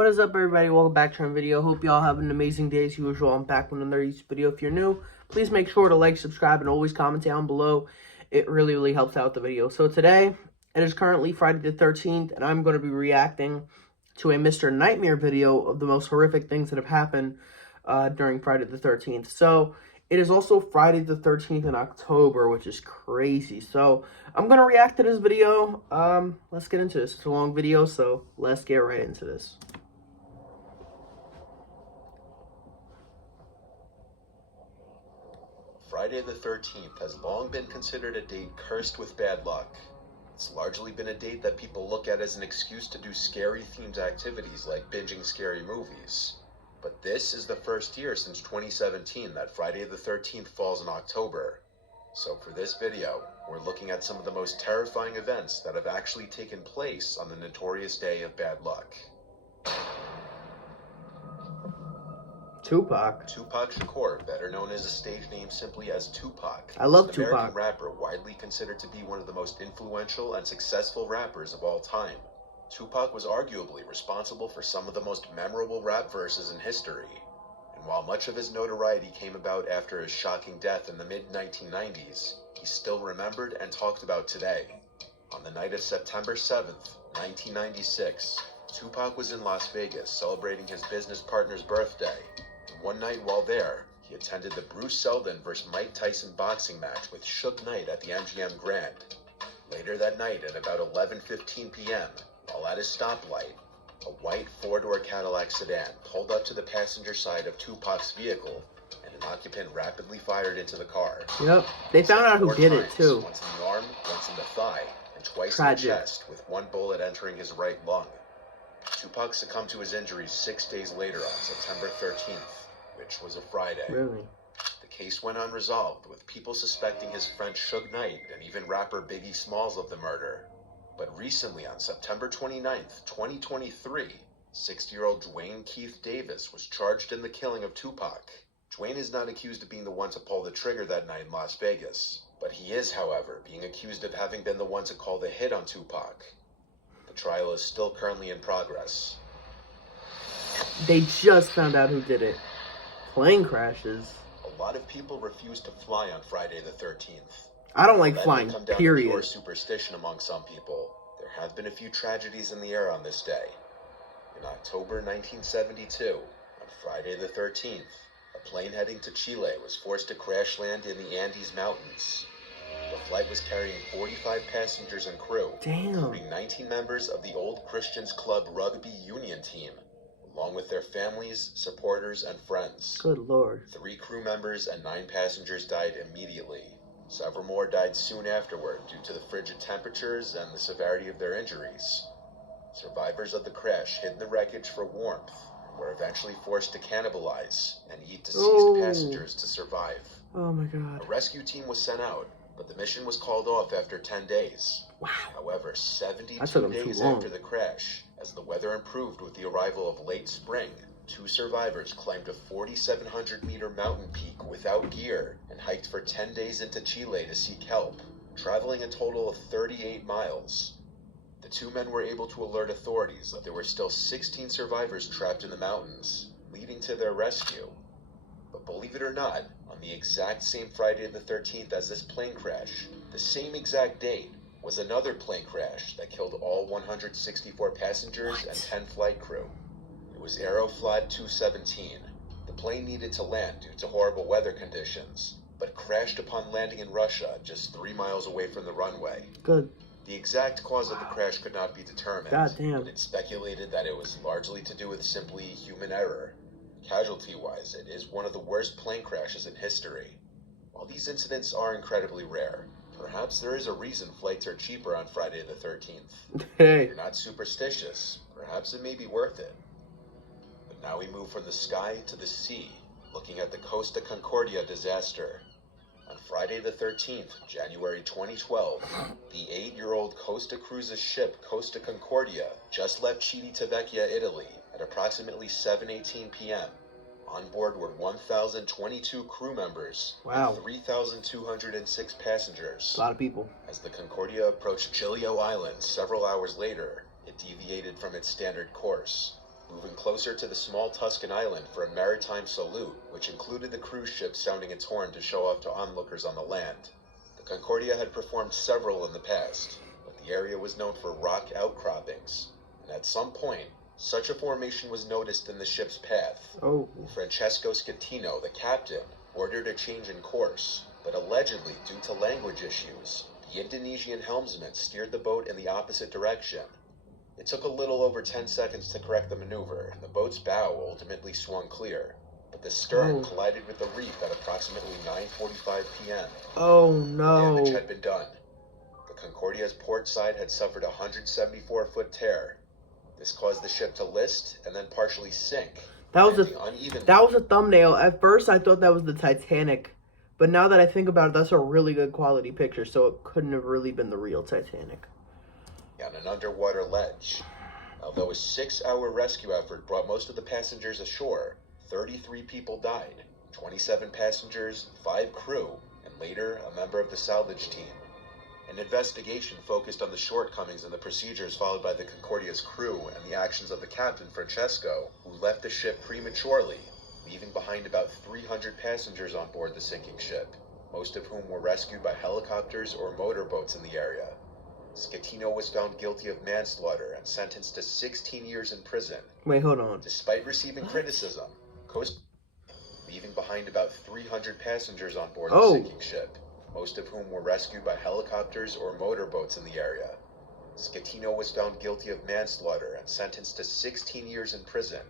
What is up, everybody? Welcome back to our video. Hope y'all have an amazing day as usual. I'm back with another YouTube video. If you're new, please make sure to like, subscribe, and always comment down below. It really helps out the video. So today, it is currently Friday the 13th, and I'm going to be reacting to a Mr. Nightmare video of the most horrific things that have happened during Friday the 13th. So it is also Friday the 13th in October, which is crazy. So I'm going to react to this video. Let's get into this. It's a long video, so let's get right into this. Friday the 13th has long been considered a date cursed with bad luck. It's largely been a date that people look at as an excuse to do scary-themed activities like binging scary movies. But this is the first year since 2017 that Friday the 13th falls in October. So for this video, we're looking at some of the most terrifying events that have actually taken place on the notorious day of bad luck. Tupac Shakur, better known as a stage name simply as Tupac. I love an Tupac. American rapper widely considered to be one of the most influential and successful rappers of all time. Tupac was arguably responsible for some of the most memorable rap verses in history. And while much of his notoriety came about after his shocking death in the mid-1990s, he's still remembered and talked about today. On the night of September 7th, 1996, Tupac was in Las Vegas celebrating his business partner's birthday. One night while there, he attended the Bruce Seldon vs. Mike Tyson boxing match with Suge Knight at the MGM Grand. Later that night at about 11:15 p.m., while at his stoplight, a white four-door Cadillac sedan pulled up to the passenger side of Tupac's vehicle, and an occupant rapidly fired into the car. Yep, they found out who did it too. Once in the arm, once in the thigh, and twice Tragic. in the chest, with one bullet entering his right lung. Tupac succumbed to his injuries 6 days later on September 13th. Which was a Friday. Really? The case went unresolved, with people suspecting his friend Suge Knight and even rapper Biggie Smalls of the murder. But recently, on September 29th, 2023, 60-year-old Dwayne Keith Davis was charged in the killing of Tupac. Dwayne is not accused of being the one to pull the trigger that night in Las Vegas, but he is, however, being accused of having been the one to call the hit on Tupac. The trial is still currently in progress. They just found out who did it. Plane crashes. A lot of people refuse to fly on Friday the 13th. I don't like That flying, may come down to period. pure superstition among some people. There have been a few tragedies in the air on this day. In October 1972, on Friday the 13th, a plane heading to Chile was forced to crash land in the Andes Mountains. The flight was carrying 45 passengers and crew, including 19 members of the Old Christians Club rugby union team, along with their families, supporters, and friends. Good Lord. 3 crew members and 9 passengers died immediately. Several more died soon afterward due to the frigid temperatures and the severity of their injuries. Survivors of the crash hid in the wreckage for warmth and were eventually forced to cannibalize and eat deceased passengers to survive. Oh my God. A rescue team was sent out, but the mission was called off after 10 days. Wow. However, 72 days long. after the crash, as the weather improved with the arrival of late spring, 2 survivors climbed a 4,700-meter mountain peak without gear and hiked for 10 days into Chile to seek help, traveling a total of 38 miles. The 2 men were able to alert authorities that there were still 16 survivors trapped in the mountains, leading to their rescue. But believe it or not, on the exact same Friday the 13th as this plane crash, the same exact date, was another plane crash that killed all 164 passengers and 10 flight crew. It was Aeroflot 217. The plane needed to land due to horrible weather conditions, but crashed upon landing in Russia just 3 miles away from the runway. Good. The exact cause of the crash could not be determined, but it's speculated that it was largely to do with simply human error. Casualty-wise, it is one of the worst plane crashes in history. While these incidents are incredibly rare, perhaps there is a reason flights are cheaper on Friday the 13th. Hey. If you're not superstitious, perhaps it may be worth it. But now we move from the sky to the sea, looking at the Costa Concordia disaster. On Friday the 13th, January 2012, the 8-year-old Costa Cruises ship Costa Concordia just left Civitavecchia, Italy at approximately 7:18 p.m. On board were 1,022 crew members and 3,206 passengers. A lot of people. As the Concordia approached Giglio Island several hours later, it deviated from its standard course. moving closer to the small Tuscan island for a maritime salute, which included the cruise ship sounding its horn to show off to onlookers on the land. The Concordia had performed several in the past, but the area was known for rock outcroppings, and at some point, such a formation was noticed in the ship's path. Oh. Francesco Schettino, the captain, ordered a change in course, but allegedly, due to language issues, the Indonesian helmsman steered the boat in the opposite direction. It took a little over 10 seconds to correct the maneuver, and the boat's bow ultimately swung clear, but the stern collided with the reef at approximately 9:45 p.m. Oh no. Damage had been done. The Concordia's port side had suffered a 174-foot tear. This caused the ship to list and then partially sink. That was a thumbnail. At first I thought that was the Titanic, but now that I think about it, that's a really good quality picture, so it couldn't have really been the real Titanic. On an underwater ledge. Although a 6-hour rescue effort brought most of the passengers ashore, 33 people died, 27 passengers, 5 crew, and later a member of the salvage team. An investigation focused on the shortcomings in the procedures followed by the Concordia's crew and the actions of the captain, Francesco, who left the ship prematurely, leaving behind about 300 passengers on board the sinking ship, most of whom were rescued by helicopters or motorboats in the area. Schettino was found guilty of manslaughter and sentenced to 16 years in prison. Wait, hold on. Despite receiving criticism, leaving behind about 300 passengers on board the sinking ship, most of whom were rescued by helicopters or motorboats in the area. Schettino was found guilty of manslaughter and sentenced to 16 years in prison.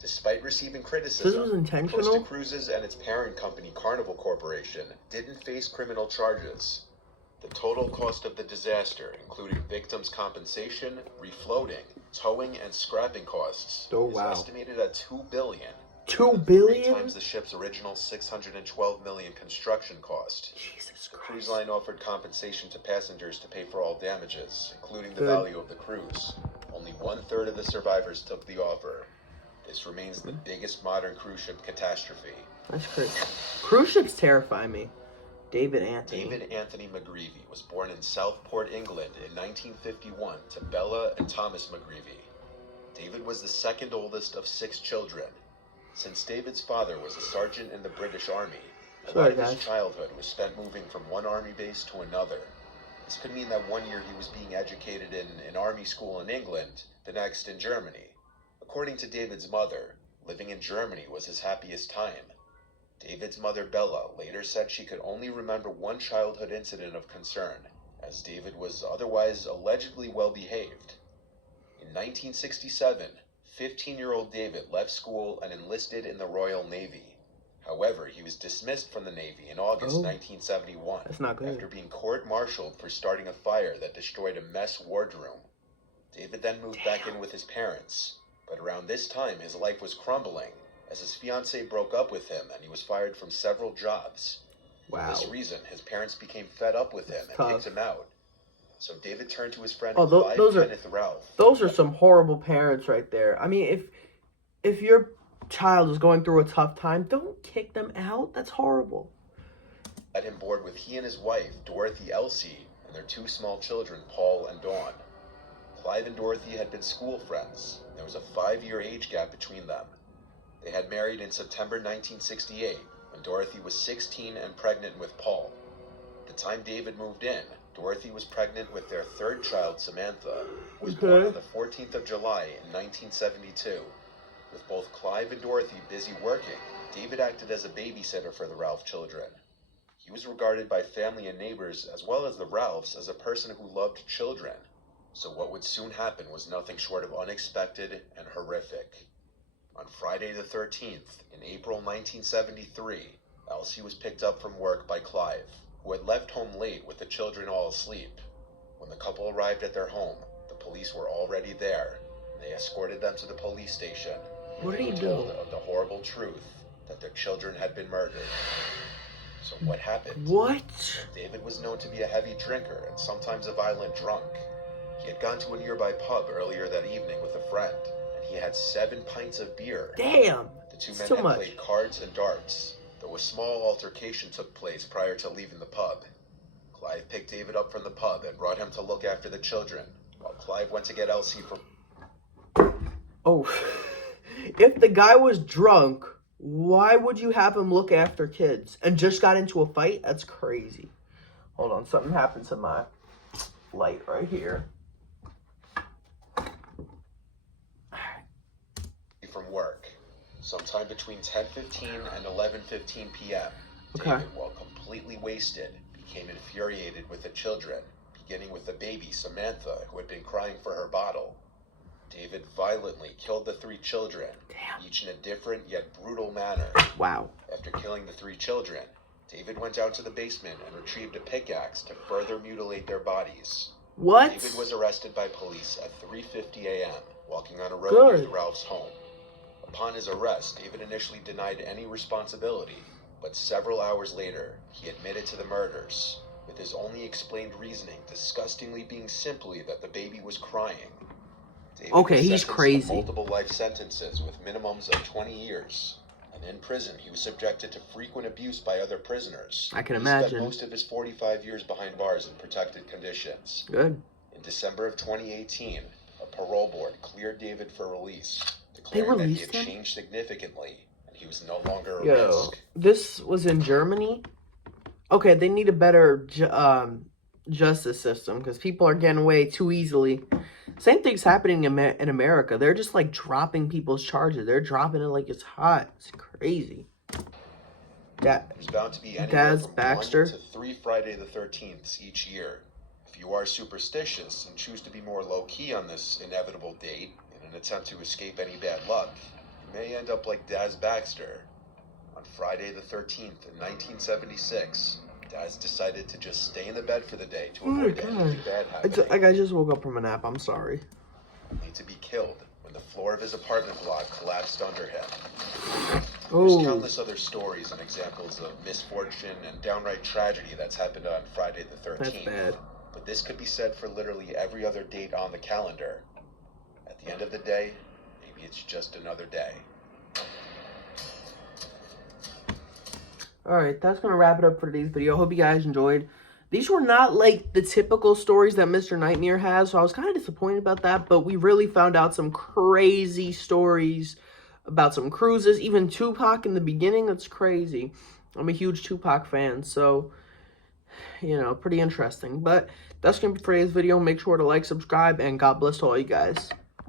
Despite receiving criticism, this was intentional? Costa Cruises and its parent company, Carnival Corporation, didn't face criminal charges. The total cost of the disaster, including victims' compensation, refloating, towing, and scrapping costs, is estimated at $2 billion. $2 billion? 3 times the ship's original $612 million construction cost. Jesus Christ. The cruise line offered compensation to passengers to pay for all damages, including the value of the cruise. Only 1/3 of the survivors took the offer. This remains the biggest modern cruise ship catastrophe. That's crazy. Cruise ships terrify me. David Anthony McGreevy was born in Southport, England in 1951 to Bella and Thomas McGreevy. David was the second oldest of 6 children. Since David's father was a sergeant in the British Army, a lot of his childhood was spent moving from one army base to another. This could mean that one year he was being educated in an army school in England, the next in Germany. According to David's mother, living in Germany was his happiest time. David's mother, Bella, later said she could only remember one childhood incident of concern, as David was otherwise allegedly well behaved. In 1967, 15-year-old David left school and enlisted in the Royal Navy. However, he was dismissed from the Navy in August 1971 after being court-martialed for starting a fire that destroyed a mess wardroom. David then moved back in with his parents, but around this time his life was crumbling, as his fiancée broke up with him and he was fired from several jobs. For this reason, his parents became fed up with him and kicked him out. So David turned to his friend Kenneth Ralph. Those are some horrible parents right there. I mean, if your child is going through a tough time, don't kick them out. That's horrible. Let him board with he and his wife, Dorothy Elsie, and their 2 small children, Paul and Dawn. Clive and Dorothy had been school friends. There was a 5-year age gap between them. They had married in September 1968, when Dorothy was 16 and pregnant with Paul. At the time David moved in, Dorothy was pregnant with their 3rd child, Samantha, who was born on the 14th of July in 1972. With both Clive and Dorothy busy working, David acted as a babysitter for the Ralph children. He was regarded by family and neighbors, as well as the Ralphs, as a person who loved children. So what would soon happen was nothing short of unexpected and horrific. On Friday the 13th, in April 1973, Elsie was picked up from work by Clive, who had left home late with the children all asleep. When the couple arrived at their home, the police were already there. They escorted them to the police station. What did he do? Told of the horrible truth that their children had been murdered. So what happened? What? David was known to be a heavy drinker and sometimes a violent drunk. He had gone to a nearby pub earlier that evening with a friend, and he had 7 pints of beer. Damn! The 2 men had played cards and darts, though a small altercation took place prior to leaving the pub. Clive picked David up from the pub and brought him to look after the children, while Clive went to get Elsie for... Oh... if the guy was drunk, why would you have him look after kids and just got into a fight? That's crazy. Hold on, something happened to my light right here. From work, sometime between 10:15 and 11:15 p.m. Okay. David, while completely wasted, became infuriated with the children, beginning with the baby, Samantha, who had been crying for her bottle. David violently killed the 3 children, each in a different yet brutal manner. Wow. After killing the 3 children, David went down to the basement and retrieved a pickaxe to further mutilate their bodies. What? David was arrested by police at 3:50 a.m., walking on a road near Ralph's home. Upon his arrest, David initially denied any responsibility, but several hours later, he admitted to the murders, with his only explained reasoning disgustingly being simply that the baby was crying. David Okay, was he's sentenced to crazy. multiple life sentences with minimums of 20 years. And in prison, he was subjected to frequent abuse by other prisoners. I can He imagine. spent most of his 45 years behind bars in protected conditions. Good. In December of 2018, a parole board cleared David for release, They declaring that he released had him? changed significantly and he was no longer a Yo, risk. this was in Germany? Okay, they need a better justice system because people are getting away too easily. Same thing's happening in America. They're just like dropping people's charges. They're dropping it like it's hot. It's crazy. There's bound to be anywhere from Baxter. 1 to 3 Friday the 13th each year. If you are superstitious and choose to be more low-key on this inevitable date in an attempt to escape any bad luck, you may end up like Daz Baxter. On Friday the 13th in 1976, Daz decided to just stay in the bed for the day to avoid anything bad happening. I just woke up from a nap. I'm sorry. Only to be killed when the floor of his apartment block collapsed under him. Oh. There's countless other stories and examples of misfortune and downright tragedy that's happened on Friday the 13th. That's bad. But this could be said for literally every other date on the calendar. At the end of the day, maybe it's just another day. Alright, that's going to wrap it up for today's video. Hope you guys enjoyed. These were not like the typical stories that Mr. Nightmare has, so I was kind of disappointed about that, but we really found out some crazy stories about some cruises, even Tupac in the beginning. That's crazy. I'm a huge Tupac fan, so, you know, pretty interesting. But that's going to be for today's video. Make sure to like, subscribe, and God bless to all you guys.